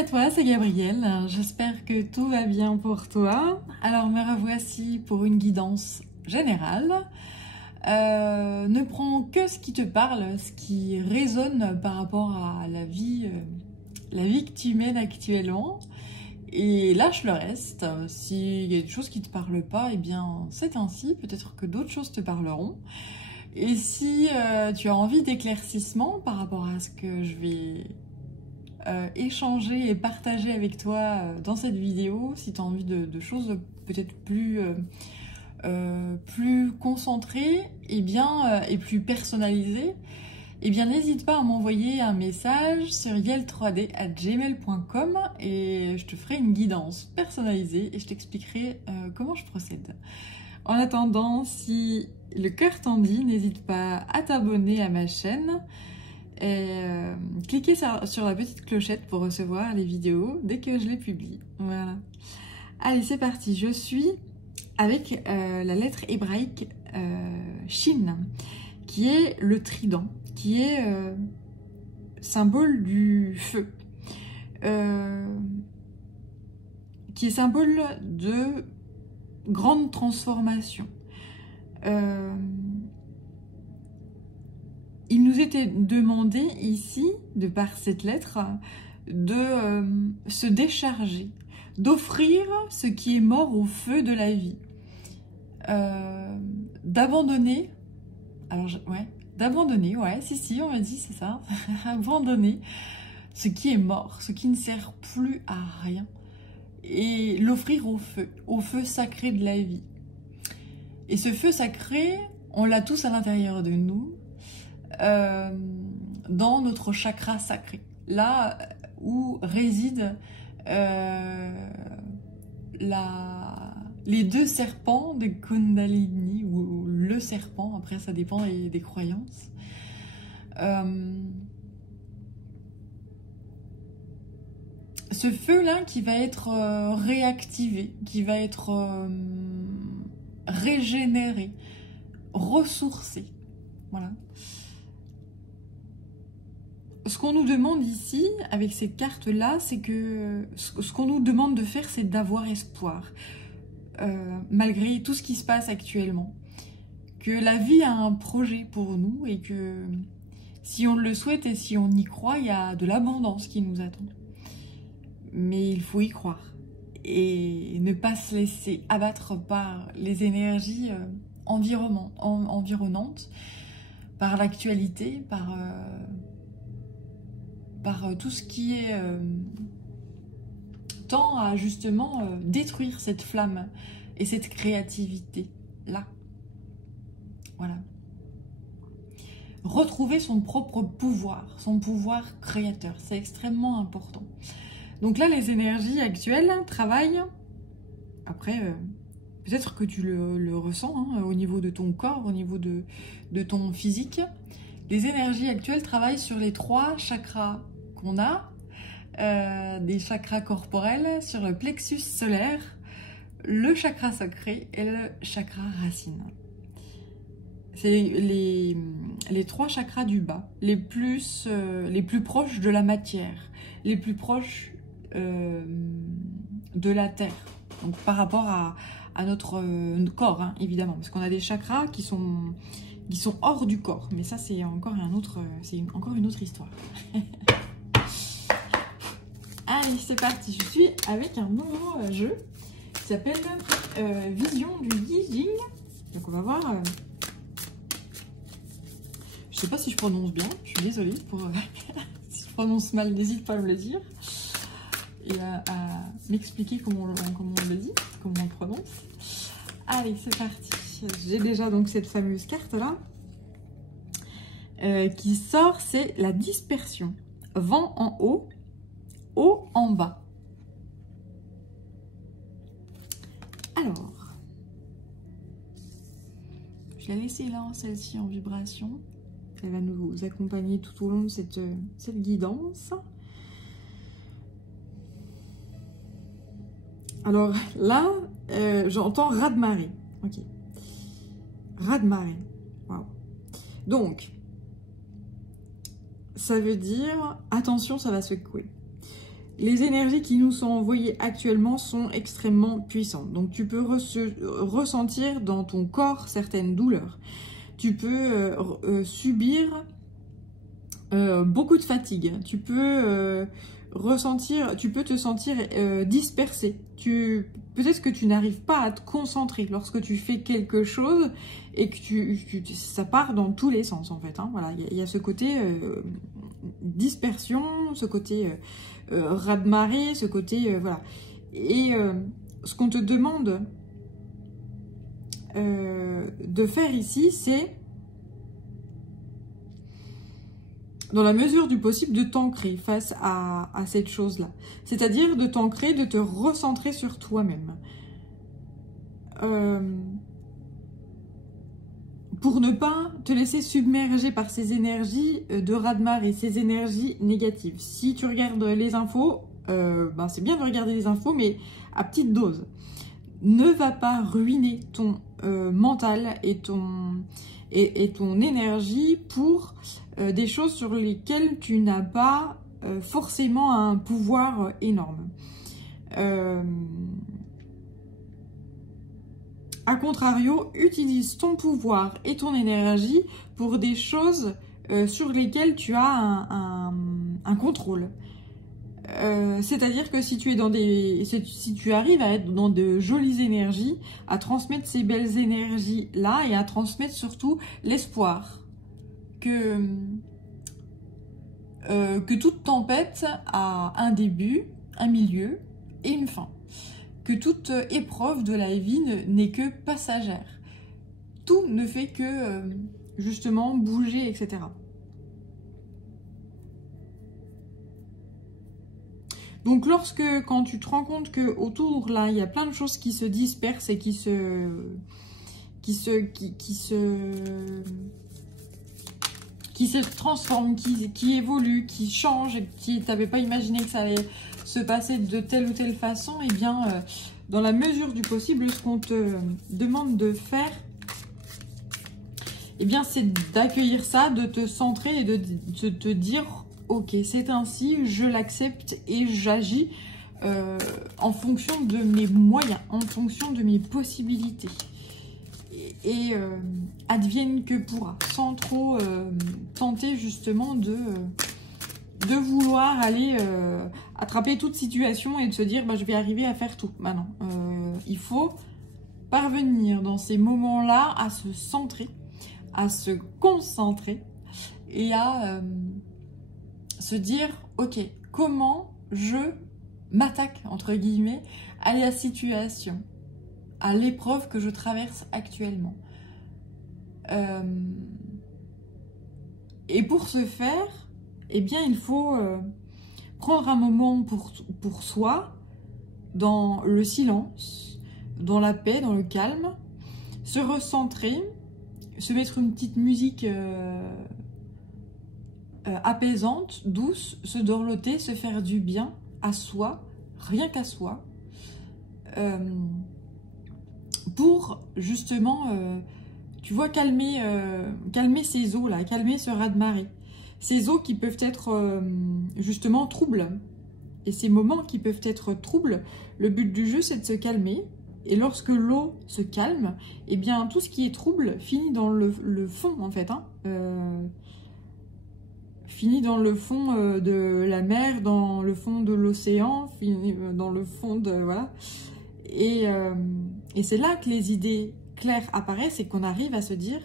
à toi, c'est Gabrielle. J'espère que tout va bien pour toi. Alors me revoici pour une guidance générale. Ne prends que ce qui te parle, ce qui résonne par rapport à la vie que tu mènes actuellement. Et lâche le reste. S'il y a des choses qui ne te parlent pas, eh bien c'est ainsi. Peut-être que d'autres choses te parleront. Et si tu as envie d'éclaircissement par rapport à ce que je vais échanger et partager avec toi dans cette vidéo, si tu as envie de choses peut-être plus concentrées et plus personnalisées, eh bien n'hésite pas à m'envoyer un message sur yel3d@gmail.com et je te ferai une guidance personnalisée et je t'expliquerai comment je procède. En attendant, si le cœur t'en dit, n'hésite pas à t'abonner à ma chaîne et cliquez sur la petite clochette pour recevoir les vidéos dès que je les publie. Voilà. Allez, c'est parti. Je suis avec la lettre hébraïque Shin, qui est le trident, qui est symbole du feu, qui est symbole de grande transformation. Il nous était demandé ici, de par cette lettre, de se décharger, d'offrir ce qui est mort au feu de la vie, d'abandonner, si, on m'a dit, c'est ça, abandonner ce qui est mort, ce qui ne sert plus à rien, et l'offrir au feu sacré de la vie. Et ce feu sacré, on l'a tous à l'intérieur de nous, dans notre chakra sacré, là où résident les deux serpents de Kundalini, ou le serpent, après ça dépend des croyances. Ce feu-là qui va être réactivé, qui va être régénéré, ressourcé. Voilà. Ce qu'on nous demande ici, avec cette carte-là, c'est que ce qu'on nous demande de faire, c'est d'avoir espoir, malgré tout ce qui se passe actuellement. Que la vie a un projet pour nous et que si on le souhaite et si on y croit, il y a de l'abondance qui nous attend. Mais il faut y croire et ne pas se laisser abattre par les énergies environnantes, par l'actualité, par tout ce qui est tend à justement détruire cette flamme et cette créativité-là. Voilà. Retrouver son propre pouvoir, son pouvoir créateur, c'est extrêmement important. Donc là, les énergies actuelles travaillent, après, peut-être que tu le ressens hein, au niveau de ton corps, au niveau de ton physique. Les énergies actuelles travaillent sur les 3 chakras qu'on a, des chakras corporels, sur le plexus solaire, le chakra sacré et le chakra racine. C'est les 3 chakras du bas, les plus proches de la matière, les plus proches de la terre. Donc par rapport à notre corps, hein, évidemment, parce qu'on a des chakras qui sont hors du corps, mais ça c'est encore une autre histoire. Allez, c'est parti, je suis avec un nouveau jeu qui s'appelle Vision du Yijing. Donc on va voir, je sais pas si je prononce bien, je suis désolée pour si je prononce mal, n'hésite pas à me le dire et à m'expliquer comment on le dit, comment on le prononce. Allez, c'est parti. J'ai déjà donc cette fameuse carte là qui sort, c'est la dispersion. Vent en haut, eau en bas. Alors, je l'ai laissée là, celle-ci en vibration. Elle va nous accompagner tout au long de cette guidance. Alors là, j'entends raz-de-marée. Ok. Raz-de-marée. Waouh. Donc, ça veut dire, attention, ça va secouer. les énergies qui nous sont envoyées actuellement sont extrêmement puissantes. Donc tu peux ressentir dans ton corps certaines douleurs. Tu peux subir beaucoup de fatigue. Tu peux te sentir dispersé. Peut-être que tu n'arrives pas à te concentrer lorsque tu fais quelque chose et que ça part dans tous les sens en fait. Hein. Voilà, il y a ce côté dispersion, ce côté raz-de-marée, ce côté voilà. Et ce qu'on te demande de faire ici, c'est dans la mesure du possible de t'ancrer face à cette chose-là. C'est-à-dire de t'ancrer, de te recentrer sur toi-même. Pour ne pas te laisser submerger par ces énergies de raz-de-marée, ces énergies négatives. Si tu regardes les infos, c'est bien de regarder les infos, mais à petite dose. Ne va pas ruiner ton mental et ton énergie pour des choses sur lesquelles tu n'as pas forcément un pouvoir énorme. A contrario, utilise ton pouvoir et ton énergie pour des choses sur lesquelles tu as un contrôle. C'est-à-dire que si tu arrives à être dans de jolies énergies, à transmettre ces belles énergies-là et à transmettre surtout l'espoir que toute tempête a un début, un milieu et une fin. Que toute épreuve de la vie n'est que passagère. Tout ne fait que, justement, bouger, etc. Donc, quand tu te rends compte que autour là, il y a plein de choses qui se dispersent et qui se transforment, qui évoluent, qui changent, et qui t'avais pas imaginé que ça allait se passer de telle ou telle façon, et bien, dans la mesure du possible, ce qu'on te demande de faire, eh bien, c'est d'accueillir ça, de te centrer et de te dire ok, c'est ainsi, je l'accepte et j'agis en fonction de mes moyens, en fonction de mes possibilités. Et advienne que pourra, sans trop tenter justement de vouloir aller attraper toute situation et de se dire je vais arriver à faire tout. Bah non, il faut parvenir dans ces moments-là à se centrer, à se concentrer et à se dire ok, comment je m'attaque entre guillemets à la situation, à l'épreuve que je traverse actuellement. Et pour ce faire, eh bien, il faut prendre un moment pour soi, dans le silence, dans la paix, dans le calme, se recentrer, se mettre une petite musique apaisante, douce, se dorloter, se faire du bien à soi, rien qu'à soi, pour justement, tu vois, calmer ces eaux-là, calmer ce raz-de-marée. Ces eaux qui peuvent être justement troubles. Et ces moments qui peuvent être troubles, le but du jeu, c'est de se calmer. Et lorsque l'eau se calme, eh bien, tout ce qui est trouble finit dans le fond, en fait. Hein. Finit dans le fond de la mer, dans le fond de l'océan, finit dans le fond de... Voilà. Et c'est là que les idées claires apparaissent et qu'on arrive à se dire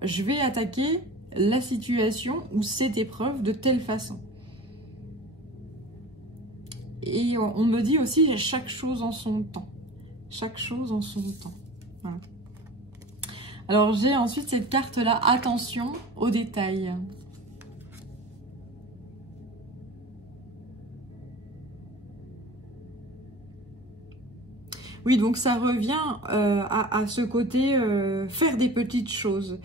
je vais attaquer la situation ou cette épreuve de telle façon. Et on me dit aussi chaque chose en son temps. Chaque chose en son temps. Voilà. Alors j'ai ensuite cette carte-là, attention aux détails. Oui, donc ça revient à ce côté faire des petites choses.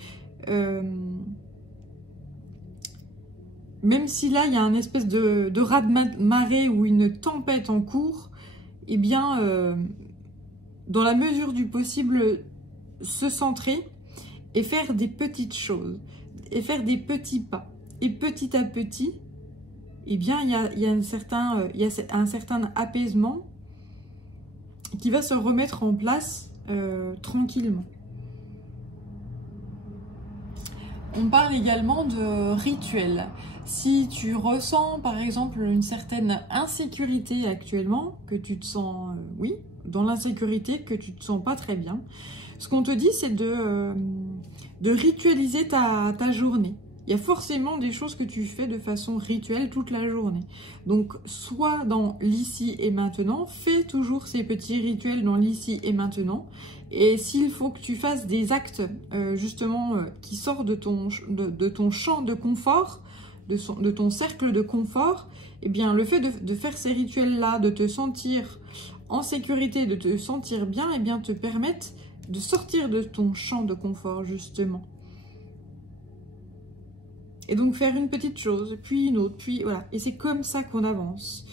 Même si là, il y a une espèce de raz-de-marée ou une tempête en cours, eh bien, dans la mesure du possible, se centrer et faire des petites choses, et faire des petits pas. Et petit à petit, eh bien, il y a un certain apaisement qui va se remettre en place tranquillement. On parle également de rituels. Si tu ressens par exemple une certaine insécurité actuellement, que tu te sens, oui, dans l'insécurité, que tu te sens pas très bien, ce qu'on te dit c'est de ritualiser ta journée. Il y a forcément des choses que tu fais de façon rituelle toute la journée. Donc, soit dans l'ici et maintenant, fais toujours ces petits rituels dans l'ici et maintenant. Et s'il faut que tu fasses des actes, justement, qui sortent de ton champ de confort, de ton cercle de confort, eh bien, le fait de faire ces rituels-là, de te sentir en sécurité, de te sentir bien, eh bien, te permettent de sortir de ton champ de confort, justement. Et donc faire une petite chose, puis une autre, puis voilà. Et c'est comme ça qu'on avance,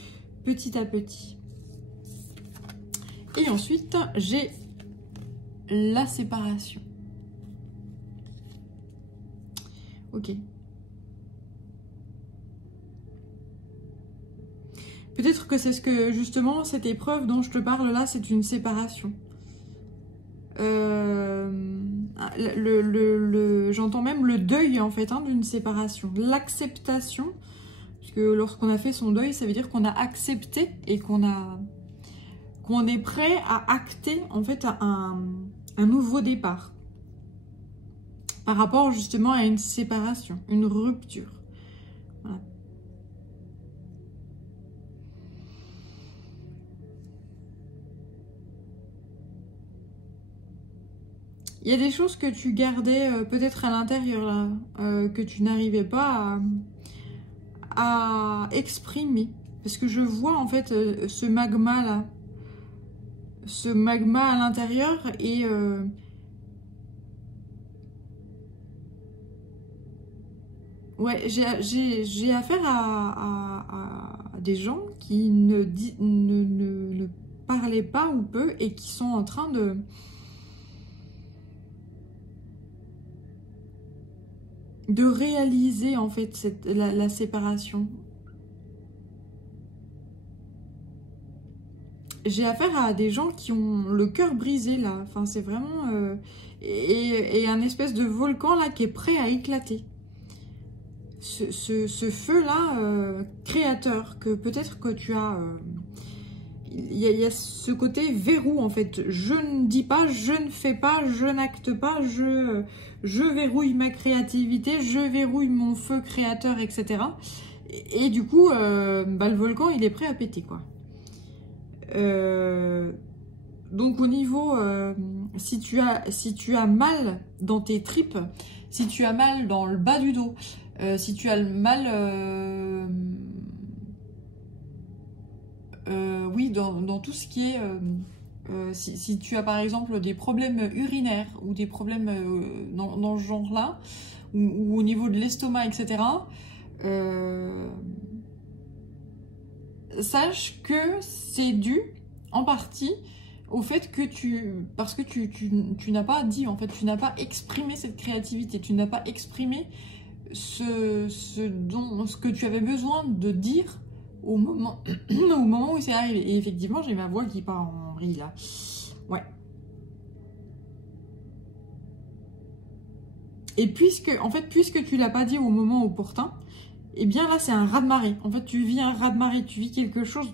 petit à petit. Et ensuite, j'ai la séparation. Ok. Peut-être que c'est ce que, justement, cette épreuve dont je te parle là, c'est une séparation. J'entends même le deuil en fait d'une séparation, l'acceptation, parce que lorsqu'on a fait son deuil, ça veut dire qu'on a accepté et qu'on est prêt à acter en fait un nouveau départ par rapport justement à une séparation, une rupture. Voilà. Il y a des choses que tu gardais peut-être à l'intérieur, là, que tu n'arrivais pas à exprimer. Parce que je vois en fait ce magma là, ce magma à l'intérieur et ouais, j'ai affaire à des gens qui ne parlaient pas ou peu et qui sont en train de réaliser en fait la séparation. J'ai affaire à des gens qui ont le cœur brisé là, enfin c'est vraiment et un espèce de volcan là qui est prêt à éclater. Ce feu là créateur que peut-être que tu as, il y a ce côté verrou en fait. Je ne dis pas, je ne fais pas, je n'acte pas, je verrouille ma créativité, je verrouille mon feu créateur, etc. Et du coup, le volcan, il est prêt à péter, quoi. Donc au niveau, si tu as mal dans tes tripes, si tu as mal dans le bas du dos, si tu as le mal, oui, dans tout ce qui est... si tu as par exemple des problèmes urinaires ou des problèmes dans ce genre-là, ou au niveau de l'estomac, etc., sache que c'est dû en partie au fait que parce que tu n'as pas dit, en fait, tu n'as pas exprimé cette créativité, tu n'as pas exprimé ce que tu avais besoin de dire au moment où c'est arrivé. Et effectivement, j'ai ma voix qui part en vrille là. Ouais. Et puisque tu l'as pas dit au moment opportun, eh bien là c'est un raz-de-marée. En fait, tu vis un raz-de-marée, tu vis quelque chose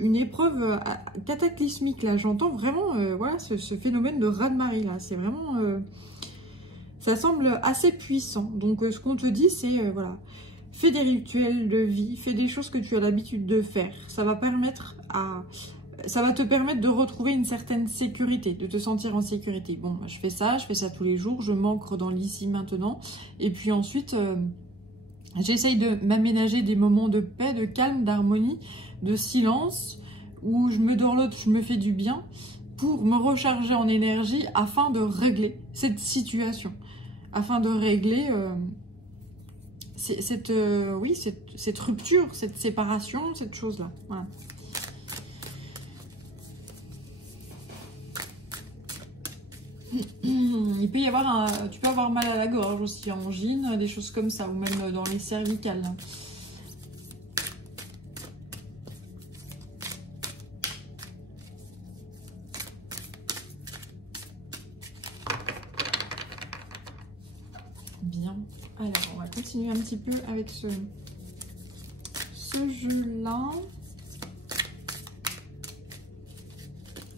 une épreuve cataclysmique là. J'entends vraiment voilà ce phénomène de raz-de-marée là. C'est vraiment ça semble assez puissant. Donc ce qu'on te dit c'est voilà, fais des rituels de vie, fais des choses que tu as l'habitude de faire. Ça va te permettre de retrouver une certaine sécurité, de te sentir en sécurité. Bon, je fais ça tous les jours, je m'ancre dans l'ici maintenant. Et puis ensuite, j'essaye de m'aménager des moments de paix, de calme, d'harmonie, de silence, où je me dorlote, je me fais du bien, pour me recharger en énergie afin de régler cette situation, afin de régler cette rupture, cette séparation, cette chose-là. Voilà. Il peut y avoir tu peux avoir mal à la gorge aussi, angine, des choses comme ça, ou même dans les cervicales. Bien. Alors, on va continuer un petit peu avec ce jeu-là.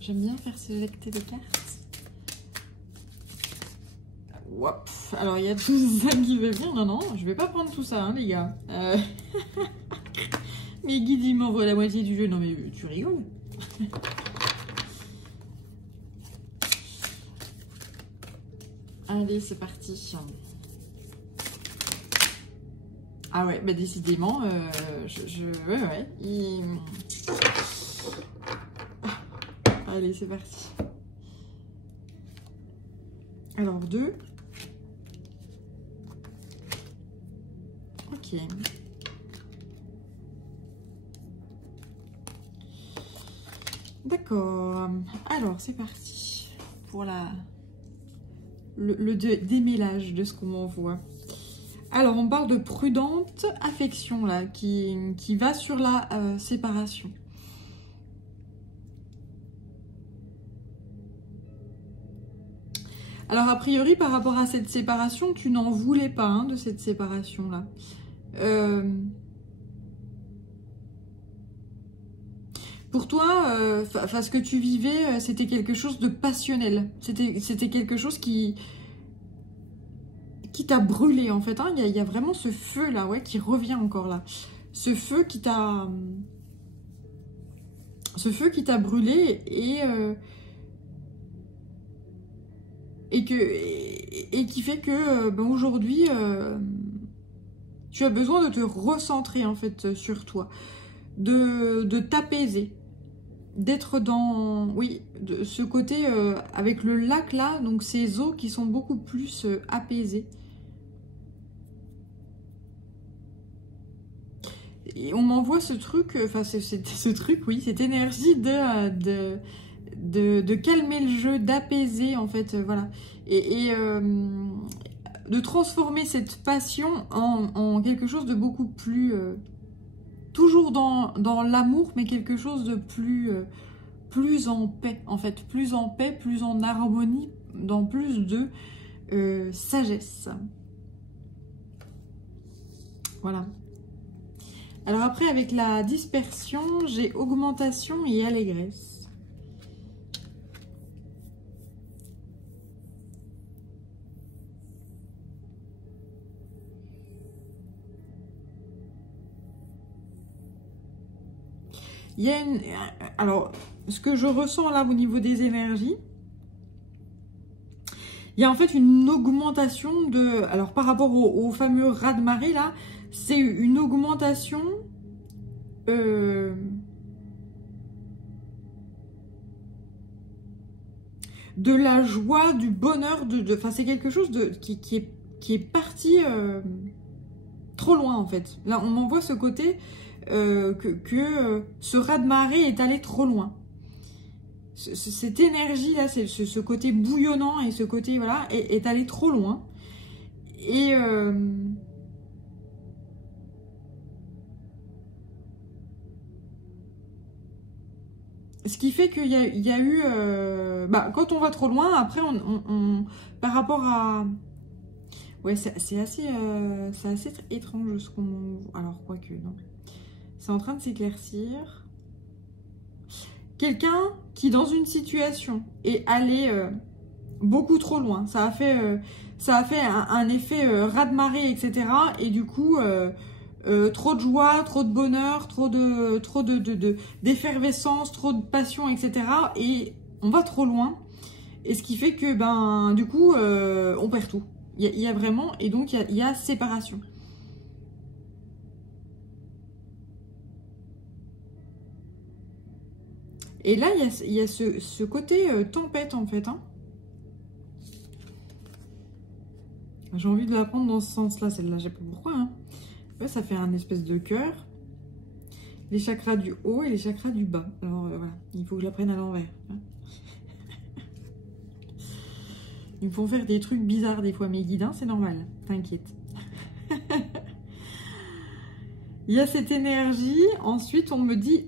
J'aime bien faire sélecter des cartes. Wop. Alors, il y a tout ça qui veut bien. Non, non, je vais pas prendre tout ça, hein, les gars. Mes guides, ils m'envoient la moitié du jeu. Non, mais tu rigoles. Allez, c'est parti. Ah ouais, bah décidément, ouais. Allez, c'est parti. Alors, 2. Ok. D'accord. Alors, c'est parti pour le démêlage de ce qu'on m'envoie. Alors, on parle de prudente affection, là, qui va sur la séparation. Alors, a priori, par rapport à cette séparation, tu n'en voulais pas, hein, de cette séparation-là. Pour toi, ce que tu vivais, c'était quelque chose de passionnel. C'était quelque chose qui t'a brûlé, en fait. Hein. Il y a vraiment ce feu-là, ouais, qui revient encore là. Ce feu qui t'a brûlé et qui fait que ben aujourd'hui, tu as besoin de te recentrer, en fait, sur toi. De t'apaiser. D'être dans, oui, de ce côté avec le lac là, donc ces eaux qui sont beaucoup plus apaisées. Et on m'envoie ce truc, enfin ce truc, oui, cette énergie de calmer le jeu, d'apaiser en fait, voilà. Et de transformer cette passion en quelque chose de beaucoup plus... toujours dans l'amour, mais quelque chose de plus en paix, en fait. Plus en paix, plus en harmonie, dans plus de sagesse. Voilà. Alors après, avec la dispersion, j'ai augmentation et allégresse. Il y a une... Alors, ce que je ressens là au niveau des énergies, il y a en fait une augmentation de... Alors, par rapport au fameux raz-de-marée là, c'est une augmentation... de la joie, du bonheur, enfin, c'est quelque chose qui est parti trop loin en fait. Là, on m'envoie ce côté... que ce raz-de-marée est allé trop loin. Cette énergie-là, ce côté bouillonnant et ce côté, voilà, est allé trop loin. Et... ce qui fait qu'il y a eu... quand on va trop loin, après, par rapport à... Ouais, c'est assez étrange ce qu'on... Alors, quoique, non. C'est en train de s'éclaircir. Quelqu'un qui, dans une situation, est allé beaucoup trop loin. Ça a fait un effet raz-de-marée, etc. Et du coup, trop de joie, trop de bonheur, trop d'effervescence, trop de passion, etc. Et on va trop loin. Et ce qui fait que, ben, du coup, on perd tout. Il y a vraiment... Et donc, il y a séparation. Et là, il y a ce côté tempête, en fait. Hein. J'ai envie de la prendre dans ce sens-là, celle-là. Je sais pas pourquoi. Hein. Ouais, ça fait un espèce de cœur. Les chakras du haut et les chakras du bas. Alors, voilà. Il faut que je la prenne à l'envers. Ils me font faire des trucs bizarres des fois, mes guides, hein, c'est normal, t'inquiète. Il y a cette énergie. Ensuite, on me dit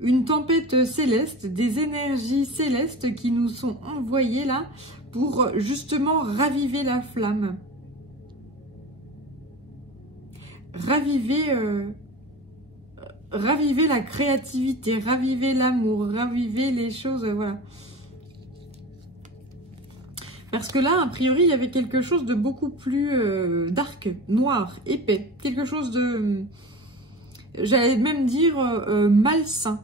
une tempête céleste, des énergies célestes qui nous sont envoyées là pour justement raviver la flamme. Raviver la créativité, raviver l'amour, raviver les choses, voilà. Parce que là, a priori, il y avait quelque chose de beaucoup plus dark, noir, épais. Quelque chose de, j'allais même dire, malsain.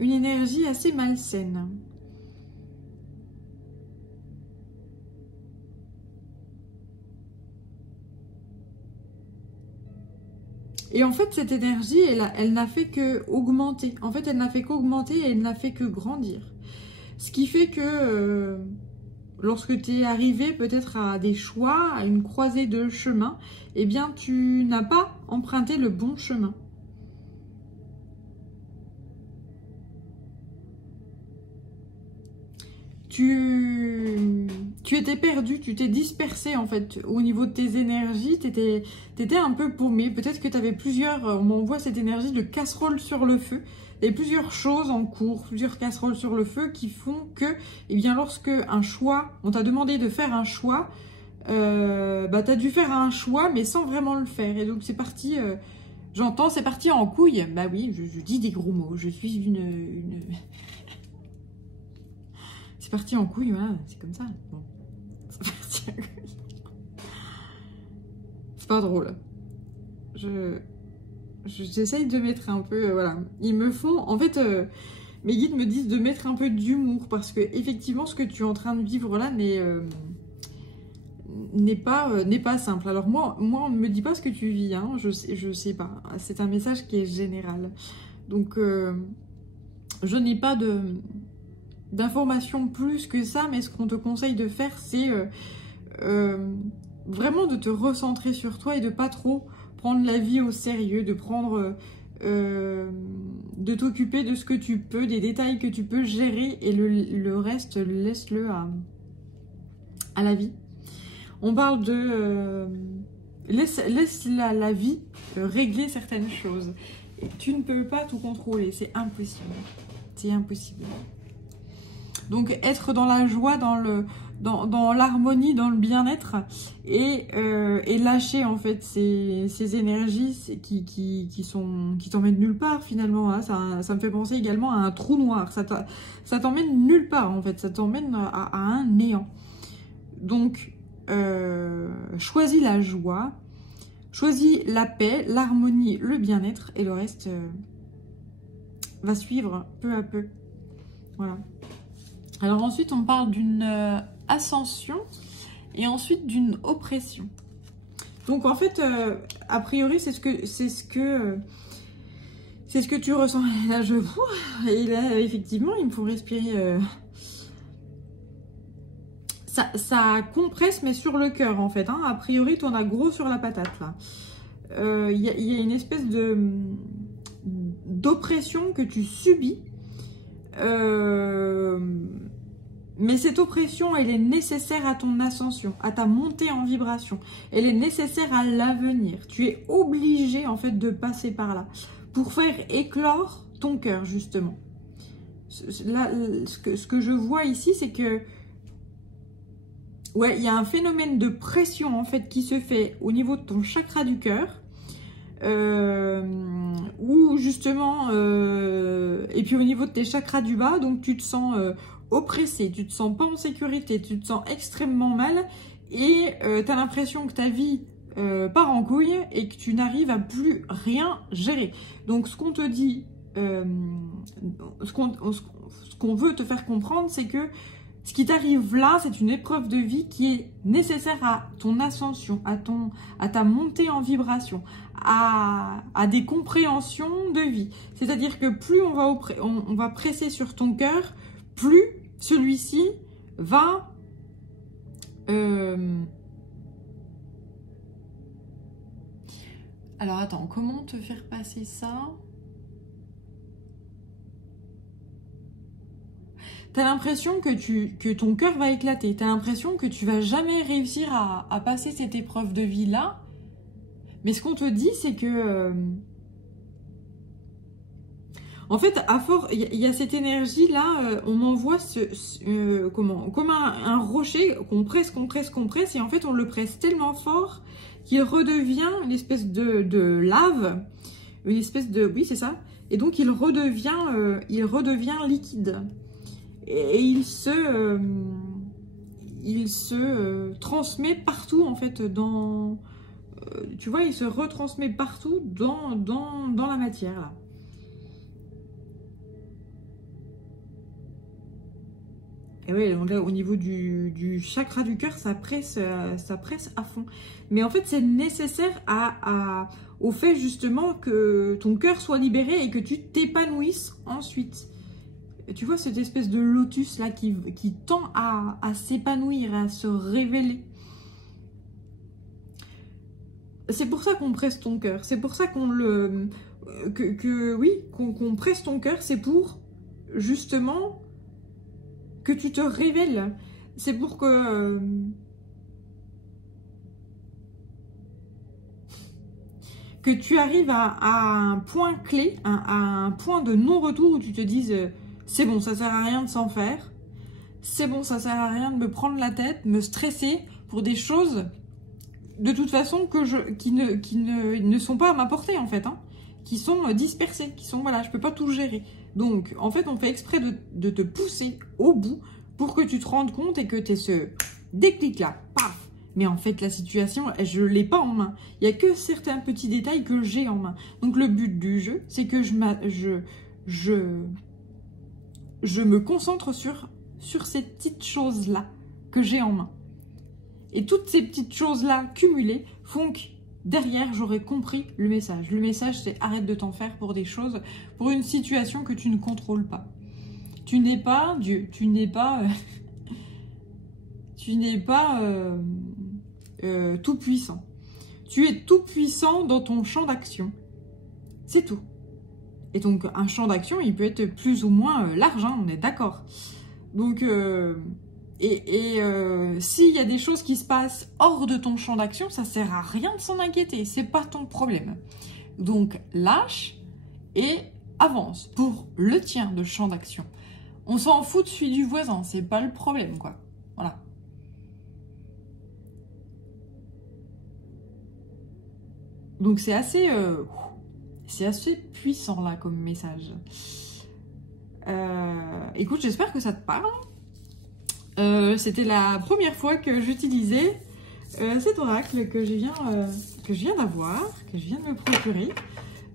Une énergie assez malsaine. Et en fait, cette énergie, elle n'a fait que augmenter. En fait, elle n'a fait qu'augmenter et elle n'a fait que grandir. Ce qui fait que lorsque tu es arrivé peut-être à des choix, à une croisée de chemin, eh bien, tu n'as pas emprunté le bon chemin. Tu étais perdu, tu t'es dispersé en fait au niveau de tes énergies, tu étais un peu paumé. Peut-être que tu avais plusieurs, on m'envoie cette énergie de casserole sur le feu. Il y a plusieurs choses en cours, plusieurs casseroles sur le feu qui font que, eh bien, lorsque un choix, on t'a demandé de faire un choix, bah, tu as dû faire un choix mais sans vraiment le faire. Et donc c'est parti, j'entends, c'est parti en couille. Bah oui, je dis des gros mots, je suis une... C'est parti en couille, voilà, c'est comme ça. Bon. C'est parti en couille. C'est pas drôle. J'essaye de mettre un peu, voilà. Ils me font, en fait, mes guides me disent de mettre un peu d'humour parce que effectivement, ce que tu es en train de vivre là n'est pas simple. Alors moi, on ne me dit pas ce que tu vis, hein, je sais pas. C'est un message qui est général. Donc, je n'ai pas d'informations plus que ça, mais ce qu'on te conseille de faire, c'est vraiment de te recentrer sur toi et de pas trop prendre la vie au sérieux, de prendre, de t'occuper de ce que tu peux, des détails que tu peux gérer et le reste, laisse-le à la vie. On parle de... laisse la vie régler certaines choses. Et tu ne peux pas tout contrôler, c'est impossible. C'est impossible. Donc être dans la joie, dans l'harmonie, dans le bien-être et lâcher en fait ces énergies qui t'emmènent nulle part finalement. Hein. Ça me fait penser également à un trou noir. Ça t'emmène nulle part en fait. Ça t'emmène à un néant. Donc choisis la joie, choisis la paix, l'harmonie, le bien-être et le reste va suivre peu à peu. Voilà. Alors ensuite, on parle d'une ascension et ensuite d'une oppression. Donc en fait, a priori, c'est ce que tu ressens. Et là, effectivement, il me faut respirer. Ça compresse, mais sur le cœur en fait. Hein. A priori, tu en as gros sur la patate là. Il y a une espèce d'oppression que tu subis. Mais cette oppression, elle est nécessaire à ton ascension, à ta montée en vibration. Elle est nécessaire à l'avenir. Tu es obligé, en fait, de passer par là pour faire éclore ton cœur, justement. Là, ce que je vois ici, c'est que ouais, il y a un phénomène de pression, en fait, qui se fait au niveau de ton chakra du cœur. Où justement, et puis au niveau de tes chakras du bas, donc tu te sens oppressé, tu te sens pas en sécurité, tu te sens extrêmement mal et tu as l'impression que ta vie part en couille et que tu n'arrives à plus rien gérer. Donc ce qu'on te dit, ce qu'on veut te faire comprendre, c'est que ce qui t'arrive là, c'est une épreuve de vie qui est nécessaire à ton ascension, à ta montée en vibration, à des compréhensions de vie. C'est-à-dire que plus on va presser sur ton cœur, plus celui-ci va... Alors attends, comment te faire passer ça ? T'as l'impression que ton cœur va éclater. T'as l'impression que tu vas jamais réussir à passer cette épreuve de vie-là. Mais ce qu'on te dit, c'est que... en fait, à force, il y a cette énergie-là, on m'envoie comme un rocher qu'on presse, et en fait, on le presse tellement fort qu'il redevient une espèce de lave, une espèce de... Oui, c'est ça. Et donc, il redevient liquide. Et il se transmet partout, en fait, dans... tu vois, il se retransmet partout dans la matière, là. Et oui, donc là, au niveau du chakra du cœur, ça presse à fond. Mais en fait, c'est nécessaire au fait justement que ton cœur soit libéré et que tu t'épanouisses ensuite. Et tu vois cette espèce de lotus là qui tend à s'épanouir, à se révéler. C'est pour ça qu'on presse ton cœur. C'est pour ça qu'on qu'on presse ton cœur. C'est pour justement que tu te révèles. C'est pour que tu arrives à un point clé, à un point de non-retour où tu te dises c'est bon, ça sert à rien de s'en faire. C'est bon, ça sert à rien de me prendre la tête, me stresser pour des choses de toute façon qui ne sont pas à ma portée en fait, hein, qui sont dispersées, qui sont, voilà, je peux pas tout gérer. Donc, en fait, on fait exprès de te pousser au bout pour que tu te rendes compte et que tu aies ce déclic-là. Paf! Mais en fait, la situation, je ne l'ai pas en main. Il n'y a que certains petits détails que j'ai en main. Donc, le but du jeu, c'est que je me concentre sur ces petites choses-là que j'ai en main. Et toutes ces petites choses-là cumulées font que derrière, j'aurais compris le message. Le message, c'est arrête de t'en faire pour des choses, pour une situation que tu ne contrôles pas. Tu n'es pas Dieu, tu n'es pas, tout puissant. Tu es tout puissant dans ton champ d'action. C'est tout. Et donc, un champ d'action, il peut être plus ou moins large, hein, on est d'accord. Donc, s'il y a des choses qui se passent hors de ton champ d'action, ça sert à rien de s'en inquiéter, c'est pas ton problème. Donc lâche et avance pour le tien de champ d'action. On s'en fout de celui du voisin, c'est pas le problème, quoi. Voilà. Donc c'est assez puissant là comme message. Écoute, j'espère que ça te parle. C'était la première fois que j'utilisais cet oracle que je viens d'avoir, que je viens de me procurer.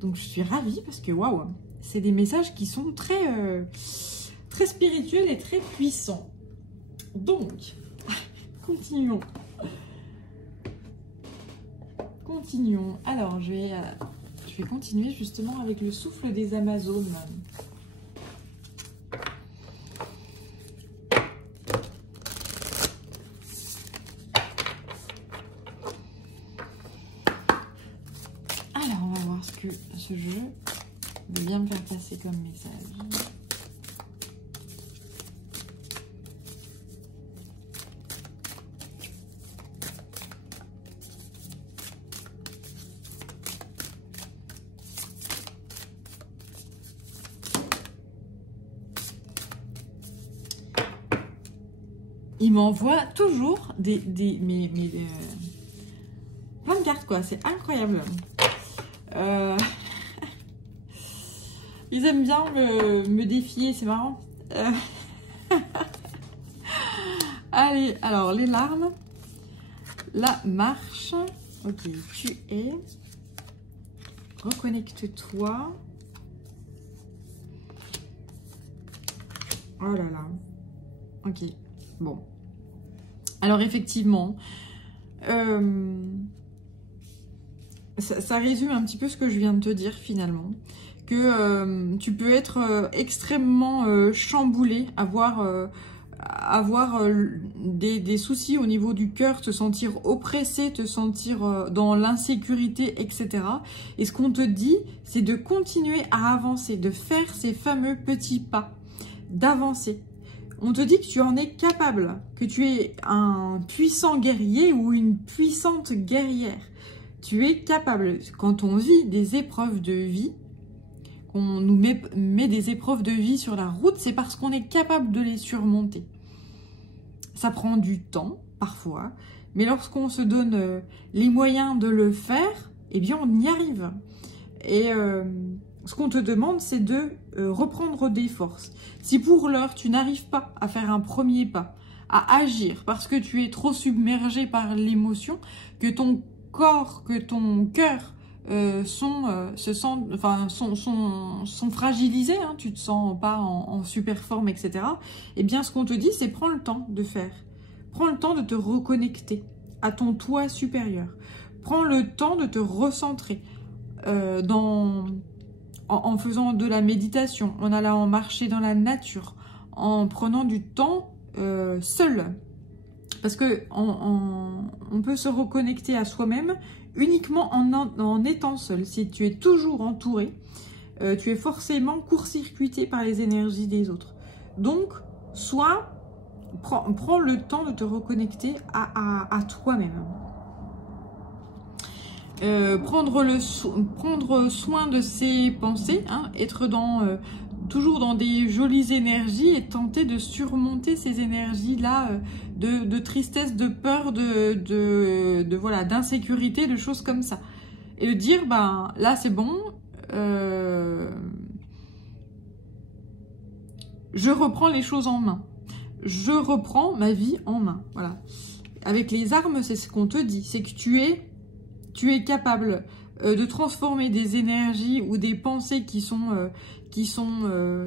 Donc je suis ravie parce que waouh, c'est des messages qui sont très spirituels et très puissants. Donc, continuons. Alors, je vais continuer justement avec le souffle des Amazones. Ce jeu veut bien me faire passer comme message. Il m'envoie toujours plein de cartes, quoi. C'est incroyable. Ils aiment bien me défier, c'est marrant. Allez, alors les larmes, la marche. Ok, tu es. Reconnecte-toi. Oh là là. Ok, bon. Alors effectivement, ça résume un petit peu ce que je viens de te dire finalement. Que tu peux être extrêmement chamboulé, avoir des soucis au niveau du cœur, te sentir oppressé, te sentir dans l'insécurité, etc. Et ce qu'on te dit, c'est de continuer à avancer, de faire ces fameux petits pas, d'avancer. On te dit que tu en es capable, que tu es un puissant guerrier ou une puissante guerrière. Tu es capable. Quand on vit des épreuves de vie, qu'on nous met des épreuves de vie sur la route, c'est parce qu'on est capable de les surmonter. Ça prend du temps, parfois, mais lorsqu'on se donne les moyens de le faire, eh bien on y arrive. Et ce qu'on te demande, c'est de reprendre des forces. Si pour l'heure, tu n'arrives pas à faire un premier pas, à agir, parce que tu es trop submergé par l'émotion, que ton corps, que ton cœur sont fragilisés, hein, tu te sens pas en super forme, etc. Eh bien, ce qu'on te dit, c'est prends le temps de faire. Prends le temps de te reconnecter à ton toi supérieur. Prends le temps de te recentrer en faisant de la méditation, en allant marcher dans la nature, en prenant du temps seul. Parce que on peut se reconnecter à soi-même uniquement en étant seul. Si tu es toujours entouré, tu es forcément court-circuité par les énergies des autres. Donc, prends le temps de te reconnecter à toi-même. Prendre soin de ses pensées, hein, être toujours dans des jolies énergies et tenter de surmonter ces énergies-là de tristesse, de peur, voilà, d'insécurité, de choses comme ça. Et de dire, ben là c'est bon, je reprends les choses en main. Je reprends ma vie en main. Voilà. Avec les armes, c'est ce qu'on te dit, c'est que tu es capable de transformer des énergies ou des pensées qui sont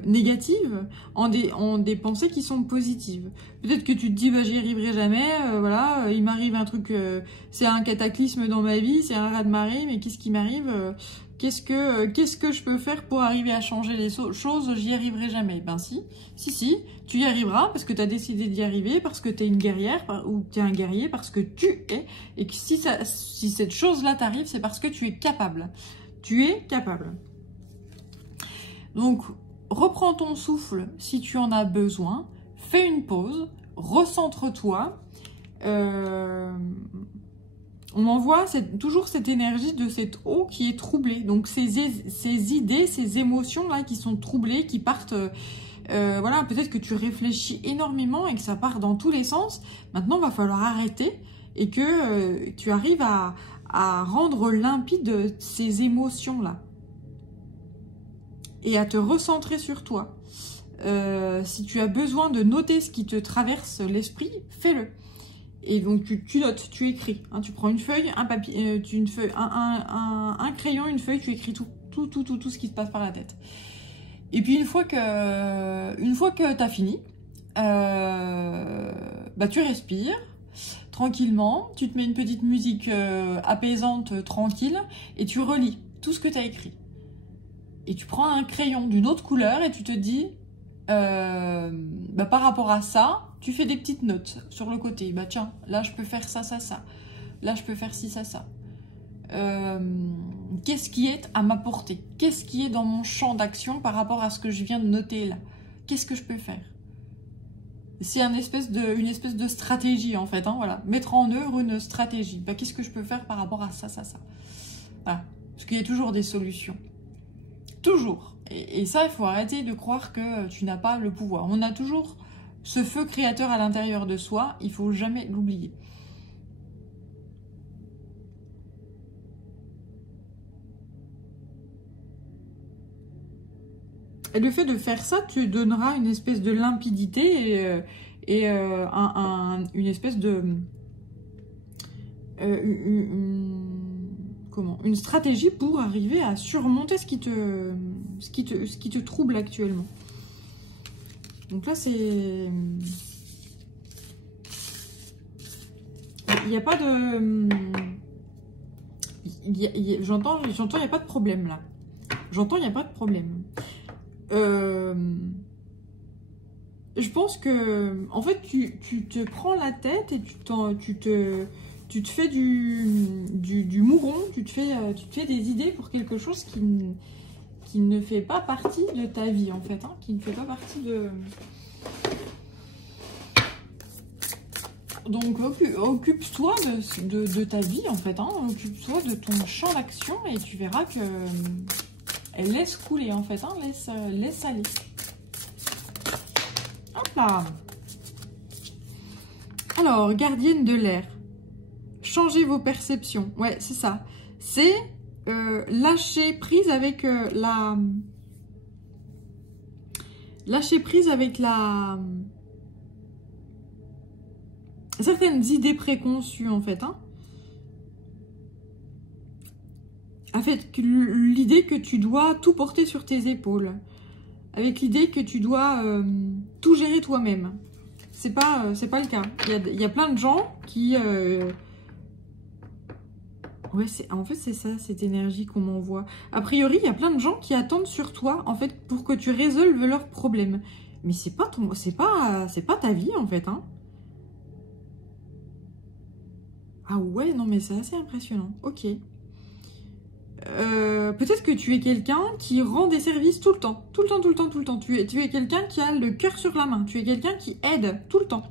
négatives en des pensées qui sont positives. Peut-être que tu te dis, bah, j'y arriverai jamais, voilà, il m'arrive un truc, c'est un cataclysme dans ma vie, c'est un raz-de-marée, mais qu'est-ce qui m'arrive qu'est-ce que je peux faire pour arriver à changer les choses? J'y arriverai jamais. Ben si, tu y arriveras parce que tu as décidé d'y arriver, parce que tu es une guerrière ou tu es un guerrier, parce que tu es. Et que si cette chose-là t'arrive, c'est parce que tu es capable. Tu es capable. Donc, reprends ton souffle si tu en as besoin. Fais une pause. Recentre-toi. On envoie toujours cette énergie de cette eau qui est troublée. Donc, ces idées, ces émotions-là qui sont troublées, qui partent... voilà, peut-être que tu réfléchis énormément et que ça part dans tous les sens. Maintenant, il va falloir arrêter et que tu arrives à rendre limpide ces émotions-là. Et à te recentrer sur toi. Si tu as besoin de noter ce qui te traverse l'esprit, fais-le. Et donc tu notes, tu écris. Hein, tu prends une feuille, un papier, un crayon, une feuille, tu écris tout ce qui te passe par la tête. Et puis une fois que tu as fini, bah, tu respires tranquillement, tu te mets une petite musique apaisante, tranquille, et tu relis tout ce que tu as écrit. Et tu prends un crayon d'une autre couleur et tu te dis, bah, par rapport à ça, tu fais des petites notes sur le côté. Bah tiens, là je peux faire ça, ça, ça. Là je peux faire ci, ça, ça. Qu'est-ce qui est à ma portée? Qu'est-ce qui est dans mon champ d'action par rapport à ce que je viens de noter là? Qu'est-ce que je peux faire? C'est une espèce de stratégie en fait. Hein, voilà. Mettre en œuvre une stratégie. Bah, qu'est-ce que je peux faire par rapport à ça, ça, ça? Voilà. Parce qu'il y a toujours des solutions. Toujours. Et ça, il faut arrêter de croire que tu n'as pas le pouvoir. On a toujours ce feu créateur à l'intérieur de soi. Il ne faut jamais l'oublier. Et le fait de faire ça, tu donneras une espèce de limpidité et une espèce de... une stratégie pour arriver à surmonter ce qui te trouble actuellement. Donc là, c'est... Il n'y a pas de... J'entends, il n'y a pas de problème là. J'entends, il n'y a pas de problème. Je pense que, en fait, tu te prends la tête et tu te fais du mouron, tu te fais des idées pour quelque chose qui ne fait pas partie de ta vie, en fait, hein, qui ne fait pas partie de... Donc occupe-toi de ta vie en fait, hein. Occupe-toi de ton champ d'action et tu verras que elle laisse couler en fait, hein. Laisse aller. Hop là. Alors, gardienne de l'air. Changez vos perceptions. Ouais, c'est ça. C'est lâcher prise avec lâcher prise avec certaines idées préconçues en fait, hein. En fait, l'idée que tu dois tout porter sur tes épaules, avec l'idée que tu dois tout gérer toi-même. C'est pas le cas. Il y a plein de gens qui ouais, en fait c'est ça, cette énergie qu'on m'envoie. A priori, il y a plein de gens qui attendent sur toi en fait pour que tu résolves leurs problèmes. Mais c'est pas ta vie en fait, hein. Ah ouais, non mais c'est assez impressionnant. Ok. Peut-être que tu es quelqu'un qui rend des services tout le temps. Tout le temps, tout le temps, tout le temps. Tu es quelqu'un qui a le cœur sur la main. Tu es quelqu'un qui aide tout le temps.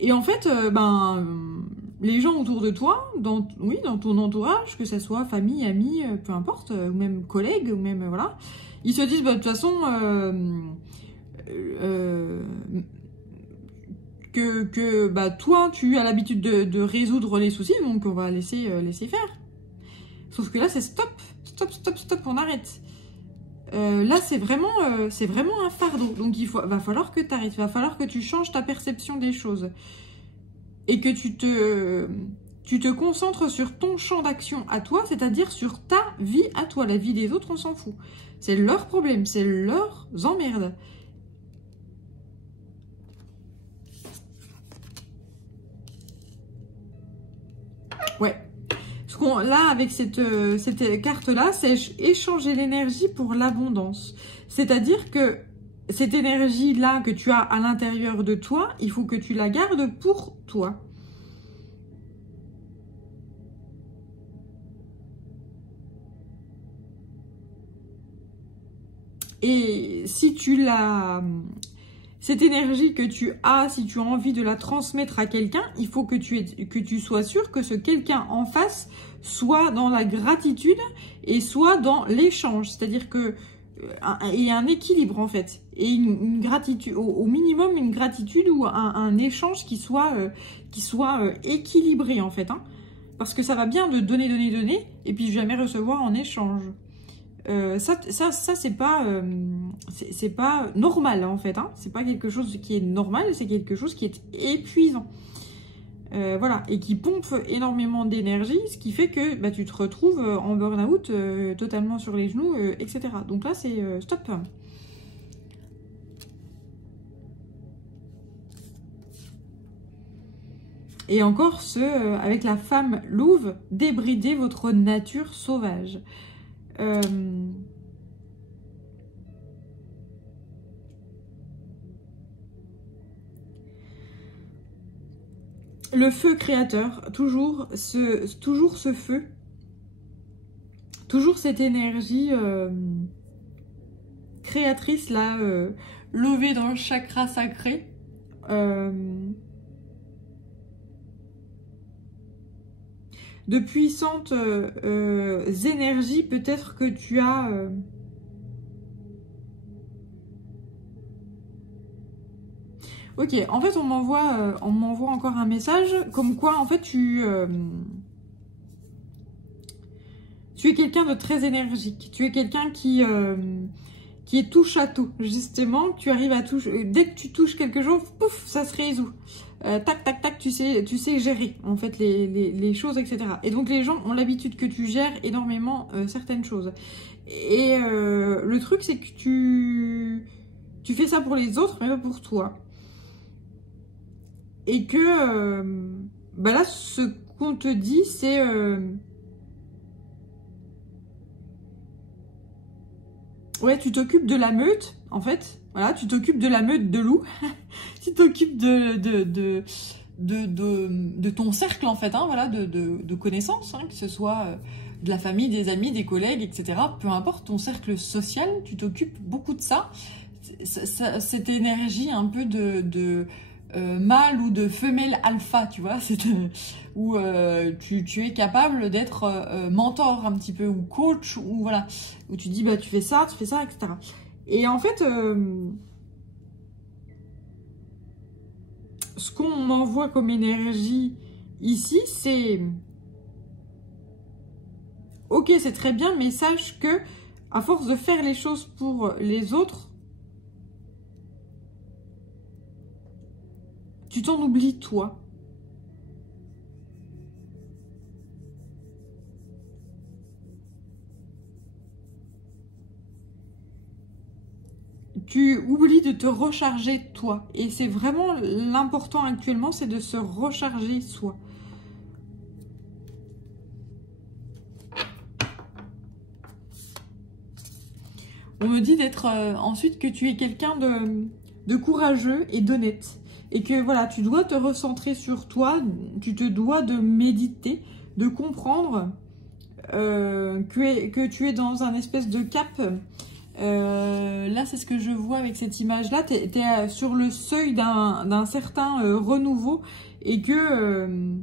Et en fait, les gens autour de toi, dans ton entourage, que ce soit famille, amis, peu importe, ou même collègues, ou même, voilà, ils se disent, de toute façon, toi, tu as l'habitude de résoudre les soucis, donc on va laisser faire. Sauf que là, c'est stop, stop, stop, stop, on arrête. Là, c'est vraiment un fardeau. Donc, va falloir que tu arrêtes. Il va falloir que tu changes ta perception des choses. Et que tu te concentres sur ton champ d'action à toi, c'est-à-dire sur ta vie à toi. La vie des autres, on s'en fout. C'est leur problème, c'est leurs emmerdes. Ouais. Là, avec cette carte-là, c'est échanger l'énergie pour l'abondance. C'est-à-dire que cette énergie-là que tu as à l'intérieur de toi, il faut que tu la gardes pour toi. Et si cette énergie que tu as, si tu as envie de la transmettre à quelqu'un, il faut que tu sois sûr que ce quelqu'un en face soit dans la gratitude et soit dans l'échange. C'est-à-dire que il y a un équilibre en fait. Et une gratitude, au minimum une gratitude ou un échange qui soit équilibré en fait, hein. Parce que ça va bien de donner, donner, donner et puis jamais recevoir en échange. Ça c'est pas normal en fait, hein. C'est pas quelque chose qui est normal, c'est quelque chose qui est épuisant. Voilà, et qui pompe énormément d'énergie, ce qui fait que tu te retrouves en burn-out, totalement sur les genoux, etc. Donc là, c'est stop. Et encore avec la femme louve, débridez votre nature sauvage. Le feu créateur, toujours ce feu, toujours cette énergie créatrice là, levée dans le chakra sacré. De puissantes énergies, peut-être que tu as... Ok, en fait, on m'envoie encore un message comme quoi, en fait, tu es quelqu'un de très énergique. Tu es quelqu'un qui est touche à tout, justement. Tu arrives à toucher... Dès que tu touches quelque chose, pouf, ça se résout. Tac, tac, tac, tu sais gérer, en fait, les choses, etc. Et donc, les gens ont l'habitude que tu gères énormément certaines choses. Et le truc, c'est que tu fais ça pour les autres, mais pas pour toi. Et que, là, ce qu'on te dit, c'est... ouais, tu t'occupes de la meute, en fait. Voilà, tu t'occupes de la meute de loups. Tu t'occupes de ton cercle, en fait, hein, voilà, de connaissances, hein, que ce soit de la famille, des amis, des collègues, etc. Peu importe, ton cercle social, tu t'occupes beaucoup de ça. Cette énergie un peu mâle ou de femelle alpha, tu vois, où tu es capable d'être mentor un petit peu, ou coach, ou voilà, où tu dis, bah tu fais ça, etc. Et en fait, ce qu'on m'envoie comme énergie ici, c'est... Ok, c'est très bien, mais sache que à force de faire les choses pour les autres, tu t'en oublies toi. Tu oublies de te recharger toi. Et c'est vraiment l'important actuellement, c'est de se recharger soi. On me dit d'être ensuite que tu es quelqu'un de courageux et d'honnête. Et que voilà, tu dois te recentrer sur toi, tu te dois de méditer, de comprendre que tu es dans un espèce de cap. Là, c'est ce que je vois avec cette image-là. Tu es sur le seuil d'un certain renouveau et que...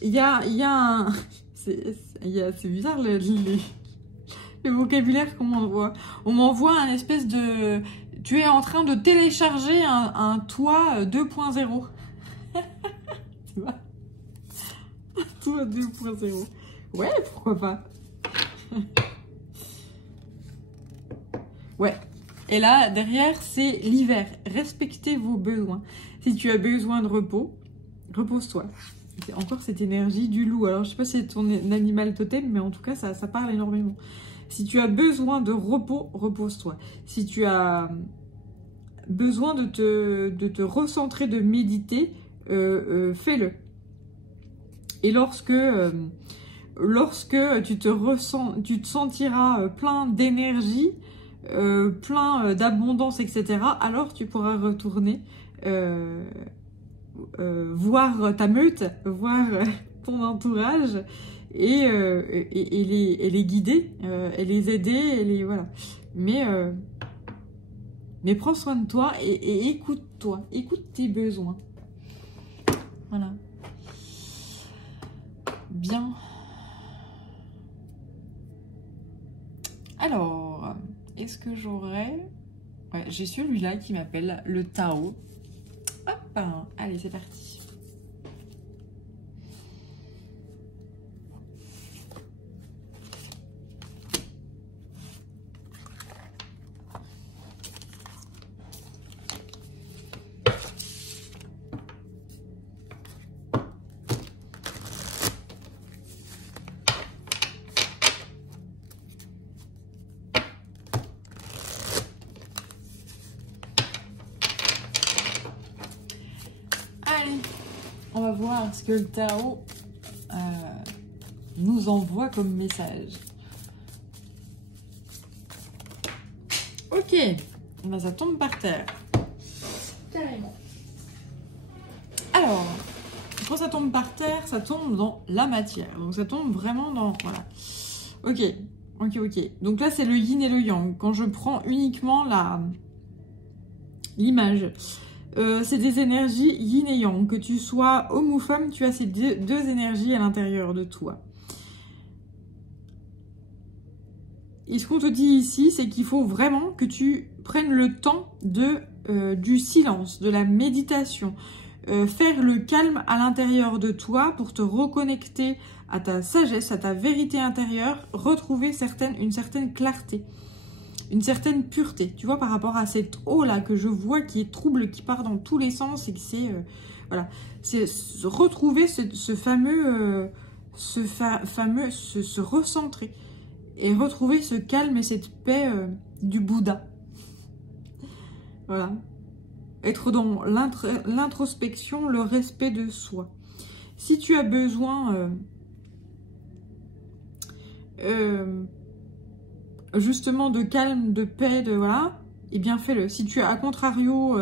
il y a un... c'est bizarre le vocabulaire qu'on m'envoie. On m'envoie un espèce de... Tu es en train de télécharger un toit 2.0. Tu vois? Un toit 2.0. Ouais, pourquoi pas. Ouais. Et là, derrière, c'est l'hiver. Respectez vos besoins. Si tu as besoin de repos, repose-toi. C'est encore cette énergie du loup. Alors, je sais pas si c'est ton animal totem, mais en tout cas, ça parle énormément. Si tu as besoin de repos, repose-toi. Si tu as besoin de te recentrer, de méditer, fais-le. Et lorsque tu te sentiras plein d'énergie, plein d'abondance, etc., alors tu pourras retourner voir ta meute, voir ton entourage et les guider, et les aider, voilà. Mais prends soin de toi et écoute-toi, écoute tes besoins. Voilà. Bien. Alors, est-ce que j'aurais... Ouais, j'ai celui-là qui m'appelle le Tao. Hop, allez, c'est parti. On va voir ce que le Tao nous envoie comme message. Ok, ben, ça tombe par terre. Carrément. Alors, quand ça tombe par terre, ça tombe dans la matière. Donc ça tombe vraiment dans... Voilà. Ok. Donc là, c'est le yin et le yang. Quand je prends uniquement l'image... c'est des énergies yin et yang. Que tu sois homme ou femme, tu as ces deux énergies à l'intérieur de toi. Et ce qu'on te dit ici, c'est qu'il faut vraiment que tu prennes le temps du silence, de la méditation. Faire le calme à l'intérieur de toi pour te reconnecter à ta sagesse, à ta vérité intérieure, retrouver une certaine clarté. Une certaine pureté, tu vois, par rapport à cette eau-là que je vois qui est trouble, qui part dans tous les sens et que c'est... voilà, c'est retrouver ce fameux... se recentrer et retrouver ce calme et cette paix du Bouddha. Voilà. Être dans l'introspection, le respect de soi. Si tu as besoin... justement de calme, de paix, voilà, eh bien fais-le. Si tu as, à contrario,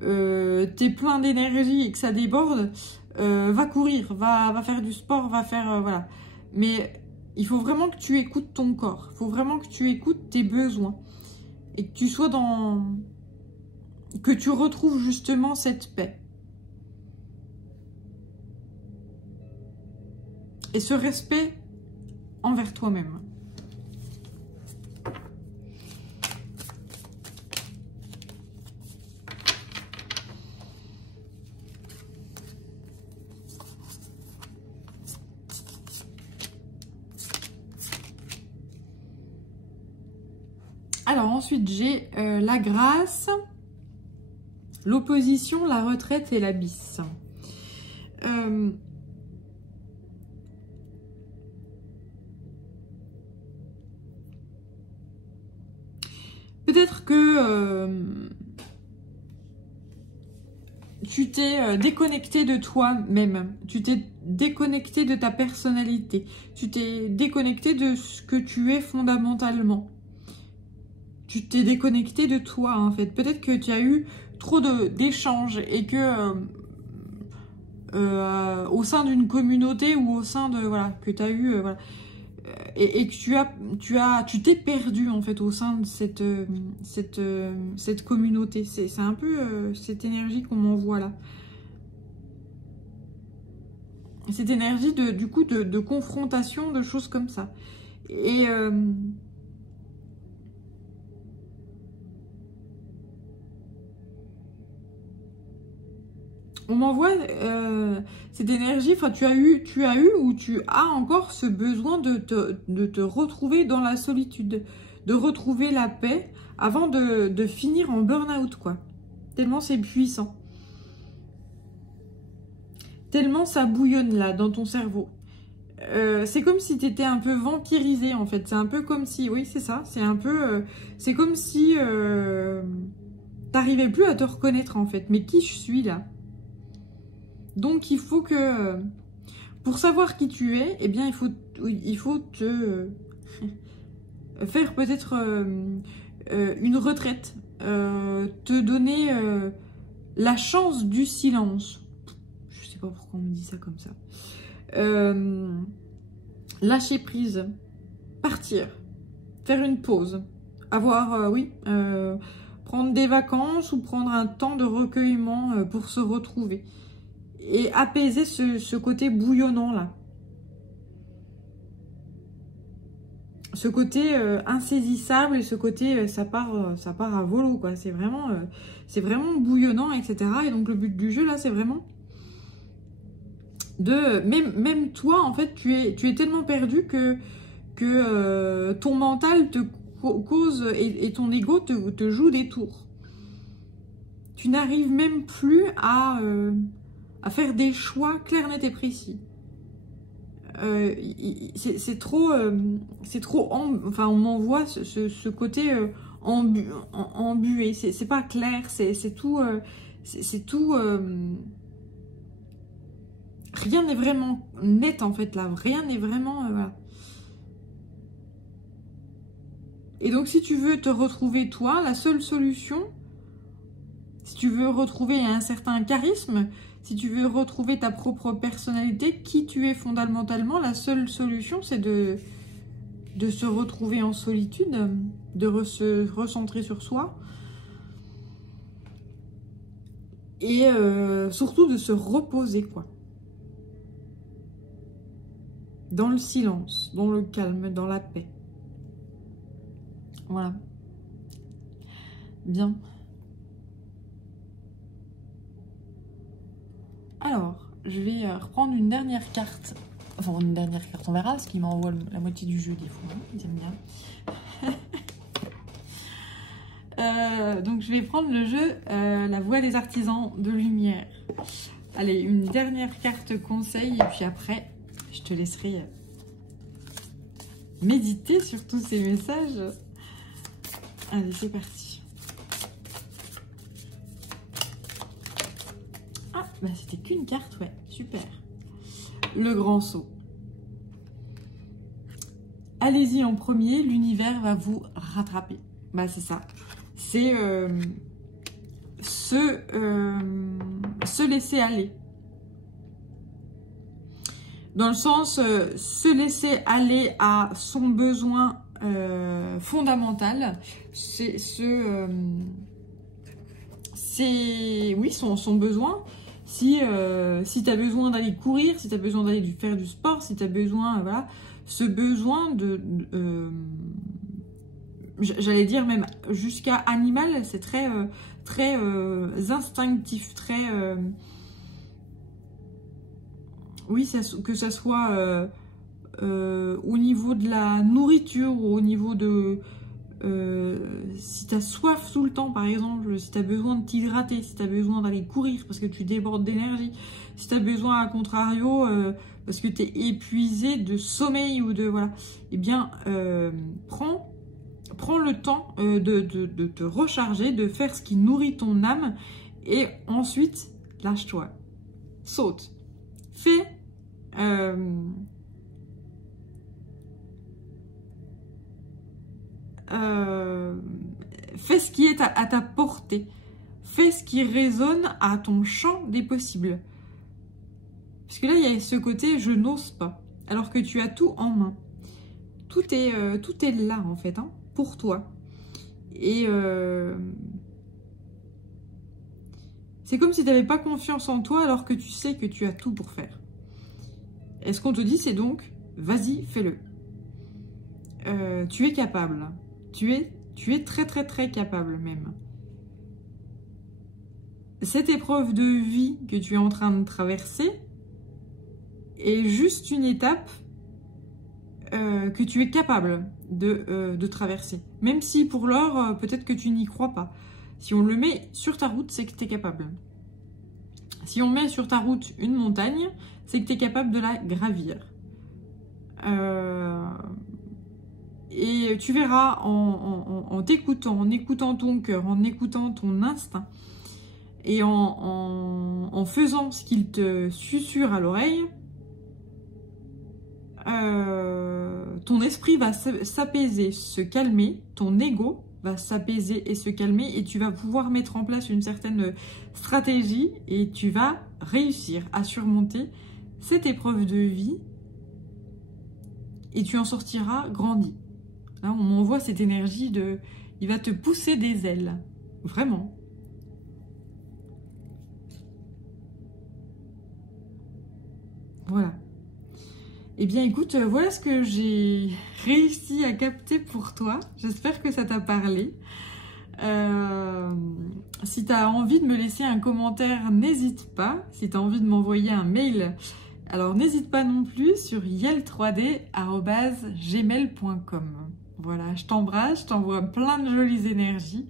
t'es plein d'énergie et que ça déborde, va courir, va faire du sport, va faire, voilà. Mais Il faut vraiment que tu écoutes ton corps. Il faut vraiment que tu écoutes tes besoins. Et que tu sois dans... Que tu retrouves justement cette paix. Et ce respect envers toi-même. Alors ensuite j'ai la grâce, l'opposition, la retraite et l'abysse. Peut-être que tu t'es déconnecté de toi-même, tu t'es déconnecté de ta personnalité, tu t'es déconnecté de ce que tu es fondamentalement. Tu t'es déconnecté de toi, en fait. Peut-être que tu as eu trop d'échanges et que au sein d'une communauté ou au sein de... Voilà, que tu as eu... voilà, et que tu t'es perdu, en fait, au sein de cette communauté. C'est un peu cette énergie qu'on m'envoie là. Cette énergie, du coup, de confrontation, de choses comme ça. Et... on m'envoie cette énergie, enfin tu as eu ou tu as encore ce besoin de te retrouver dans la solitude, de retrouver la paix avant de finir en burn-out, quoi. Tellement c'est puissant. Tellement ça bouillonne là dans ton cerveau. C'est comme si tu étais un peu vampirisé en fait. C'est un peu comme si, oui c'est ça, c'est un peu... c'est comme si t'arrivais plus à te reconnaître en fait. Mais qui je suis là ? Donc, il faut que, pour savoir qui tu es, eh bien, il faut te faire peut-être une retraite, te donner la chance du silence. Je sais pas pourquoi on me dit ça comme ça. Lâcher prise, partir, faire une pause, avoir, prendre des vacances ou prendre un temps de recueillement pour se retrouver. Et apaiser ce côté bouillonnant là. Ce côté insaisissable et ce côté ça part à volo quoi. C'est vraiment bouillonnant, etc. Et donc le but du jeu là c'est vraiment de... Même toi en fait tu es tellement perdu que ton mental te cause et ton ego te joue des tours. Tu n'arrives même plus à faire des choix clairs, nets et précis. C'est trop... enfin, on m'envoie ce côté embué. C'est pas clair, c'est tout... c'est tout... rien n'est vraiment net, en fait, là. Rien n'est vraiment... voilà. Et donc, si tu veux te retrouver, toi, la seule solution... Si tu veux retrouver un certain charisme... Si tu veux retrouver ta propre personnalité, qui tu es fondamentalement, la seule solution, c'est de se retrouver en solitude, de se recentrer sur soi. Et surtout de se reposer, quoi. Dans le silence, dans le calme, dans la paix. Voilà. Bien. Alors, je vais reprendre une dernière carte. Enfin, une dernière carte, on verra, parce qu'il m'envoie la moitié du jeu des fois. Hein, ils aiment bien. Donc, je vais prendre le jeu La Voix des Artisans de Lumière. Allez, une dernière carte conseil, et puis après, je te laisserai méditer sur tous ces messages. Allez, c'est parti. Bah, c'était qu'une carte, ouais, super. Le grand saut. Allez-y en premier, l'univers va vous rattraper. Bah, c'est ça. C'est se laisser aller. dans le sens se laisser aller à son besoin fondamental, c'est oui, son besoin. Si tu as besoin d'aller courir, si tu as besoin d'aller faire du sport, si tu as besoin, voilà, ce besoin j'allais dire même jusqu'à animal, c'est très instinctif, très oui, que ça soit au niveau de la nourriture ou au niveau de si tu as soif tout le temps, par exemple, si tu as besoin de t'hydrater, si tu as besoin d'aller courir parce que tu débordes d'énergie, si tu as besoin, à contrario, parce que tu es épuisé de sommeil ou de... Voilà, eh bien, prends le temps de te recharger, de faire ce qui nourrit ton âme et ensuite, lâche-toi, saute, fais... fais ce qui est à ta portée. Fais ce qui résonne à ton champ des possibles. Parce que là, il y a ce côté « je n'ose pas ». Alors que tu as tout en main. Tout est là, en fait, hein, pour toi. Et c'est comme si tu n'avais pas confiance en toi alors que tu sais que tu as tout pour faire. Et ce qu'on te dit, c'est donc « vas-y, fais-le ». Tu es capable. Tu es très très très capable même. Cette épreuve de vie que tu es en train de traverser est juste une étape que tu es capable de traverser. Même si pour l'heure, peut-être que tu n'y crois pas. Si on le met sur ta route, c'est que tu es capable. Si on met sur ta route une montagne, c'est que tu es capable de la gravir. Et tu verras en t'écoutant, en écoutant ton cœur, en écoutant ton instinct et en faisant ce qu'il te susurre à l'oreille, ton esprit va s'apaiser, se calmer, ton ego va s'apaiser et se calmer et tu vas pouvoir mettre en place une certaine stratégie et tu vas réussir à surmonter cette épreuve de vie et tu en sortiras grandi. Là, on m'envoie cette énergie de... Il va te pousser des ailes. Vraiment. Voilà. Eh bien, écoute, voilà ce que j'ai réussi à capter pour toi. J'espère que ça t'a parlé. Si tu as envie de me laisser un commentaire, n'hésite pas. Si tu as envie de m'envoyer un mail, alors n'hésite pas non plus sur yel3d@gmail.com. Voilà, je t'embrasse, je t'envoie plein de jolies énergies.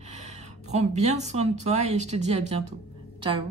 Prends bien soin de toi et je te dis à bientôt. Ciao!